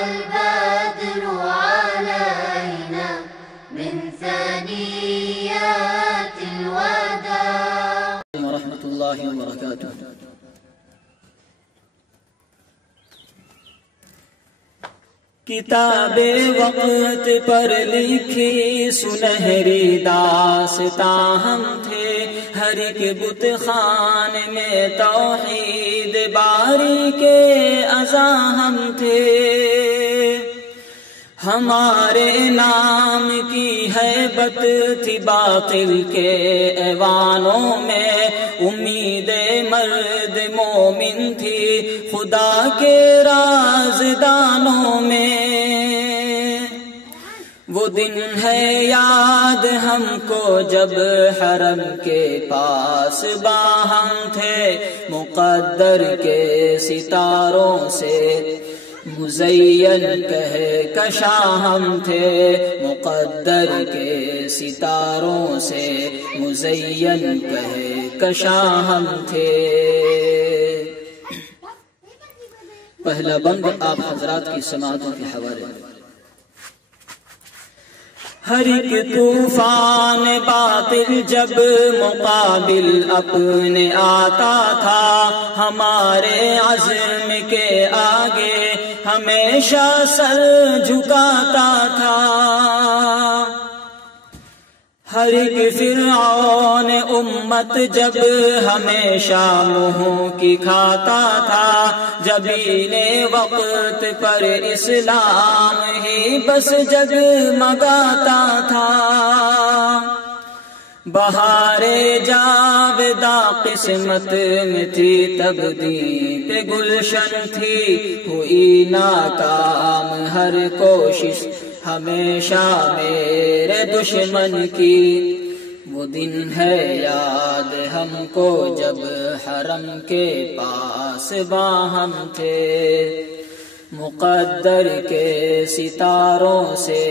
البدر علينا من ثنيات الوداع ورحمة الله وبركاته. کتاب وقت پر لکھی سنہری داستاں ہم تھے، ہر ایک بت خان میں توحید باری کے اذاں ہم تھے. ہمارے نام کی ہیبت تھی باطل کے ایوانوں میں، امید مرد مومن تھی خدا کے رازدانوں میں. وہ دن ہے یاد ہم کو جب حرم کے پاس باہم تھے، مقدر کے ستاروں سے مزین کہکشاں ہم تھے، مقدر کے ستاروں سے مزین کہکشاں ہم تھے. پہلا بند آپ حضرات کی سماعتوں کے حوالے. ہر ایک طوفان باطل جب مقابل اپنے آتا تھا، ہمارے عزم کے آگے ہمیشہ سر جھکاتا تھا. ہر ایک فرعون امت جب ہمیشہ منہ کی کھاتا تھا، جبین وقت پر اسلام ہی بس جگمگاتا تھا. بہار جاوداں قسمت میں تھی تبدیل گلشن تھی، ہوئی ناکام ہر کوشش ہمیشہ میرے دشمن کی. وہ دن ہے یاد ہم کو جب حرم کے پاس باہم تھے، مقدر کے ستاروں سے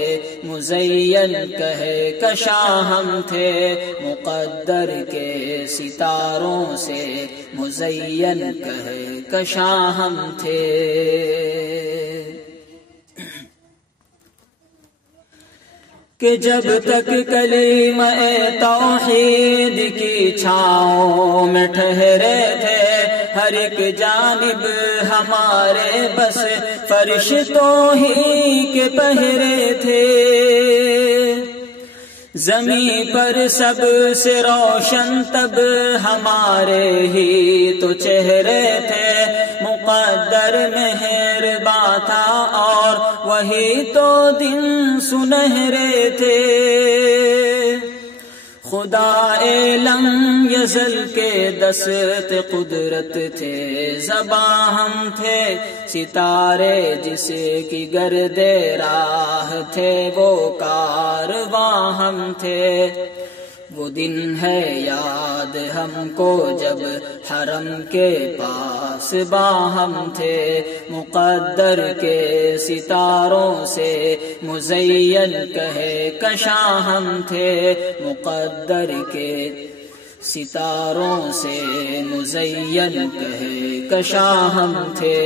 مزین کہکشاں ہم تھے، مقدر کے ستاروں سے مزین کہکشاں ہم تھے. کہ جب تک کلمہ توحید کی چھاؤں میں ٹھہرے تھے، ہر ایک جانب ہمارے بس فرشتوں ہی کے پہرے تھے. زمین پر سب سے روشن تب ہمارے ہی تو چہرے تھے، مقدر مہرباں تھا اور وہی تو دن سنہرے تھے. خدا لم یزل کے دست قدرت تھے، زباں ہم تھے، ستارے جس کی گرد راہ تھے وہ کارواں ہم تھے. وہ دن ہے یاد ہم کو جب حرم کے پاس باہم تھے، مقدر کے ستاروں سے مزین کہکشاں ہم تھے، مقدر کے ستاروں سے مزین کہکشاں ہم تھے.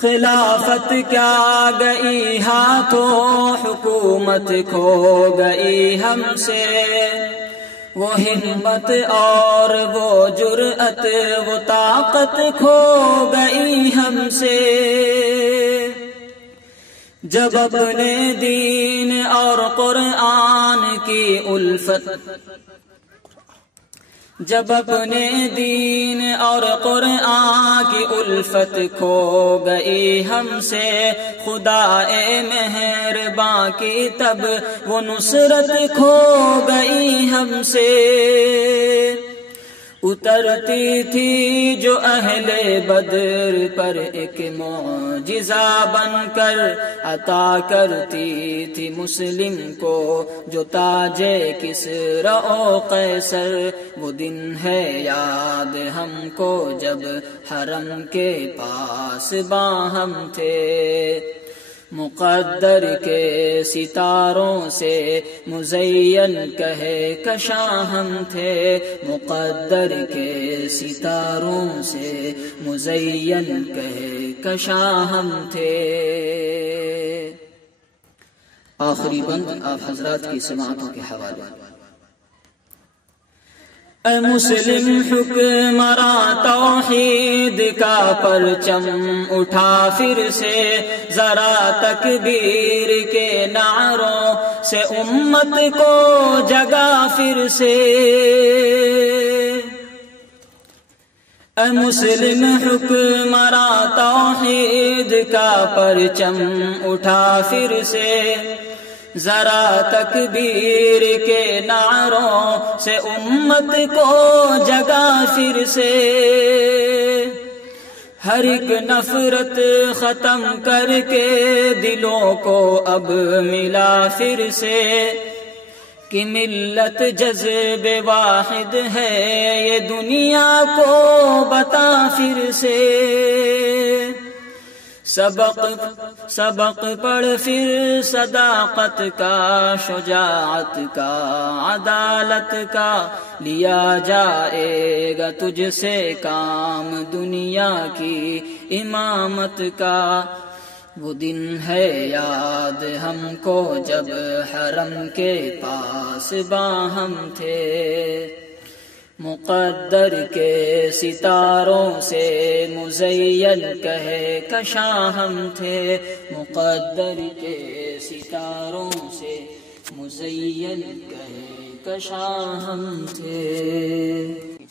خلافت کیا گئی ہاتھوں، حکومت کھو گئی ہم سے، وہ ہمت اور وہ جرأت وہ طاقت کھو گئی ہم سے. جب اپنے دین اور قرآن کی الفت، جب اپنے دین اور قرآن کی الفت کھو گئی ہم سے، خدا مہرباں کی تب وہ نصرت کھو گئی ہم سے. اترتی تھی جو اہل بدر پر ایک معجزہ بن کر، عطا کرتی تھی مسلم کو جو تاج کسریٰ و قیصر. وہ دن ہے یاد ہم کو جب حرم کے پاس باہم تھے، مقدر کے ستاروں سے مزین کہے کشاں ہم تھے، مقدر کے ستاروں سے مزین کہے کشاں ہم تھے۔ آخری بند آپ حضرات کی سماعتوں کے حوالے۔ اے مسلم حکمراں توحید کا پرچم اٹھا پھر سے، ذرا تکبیر کے نعروں سے امت کو جگا پھر سے۔ اے مسلم حکمراں توحید کا پرچم اٹھا پھر سے، ذرا تکبیر کے نعروں سے امت کو جگا پھر سے۔ ہر ایک نفرت ختم کر کے دلوں کو اب ملا پھر سے، کہ ملت جذب واحد ہے یہ دنیا کو بتا پھر سے۔ سبق پڑھ پھر صداقت کا، شجاعت کا، عدالت کا، لیا جائے گا تجھ سے کام دنیا کی امامت کا۔ وہ دن ہے یاد ہم کو جب حرم کے پاس باہم تھے، مقدر کے ستاروں سے مزین کہے کشاں ہم تھے، مقدر کے ستاروں سے مزین کہے کشاں ہم تھے۔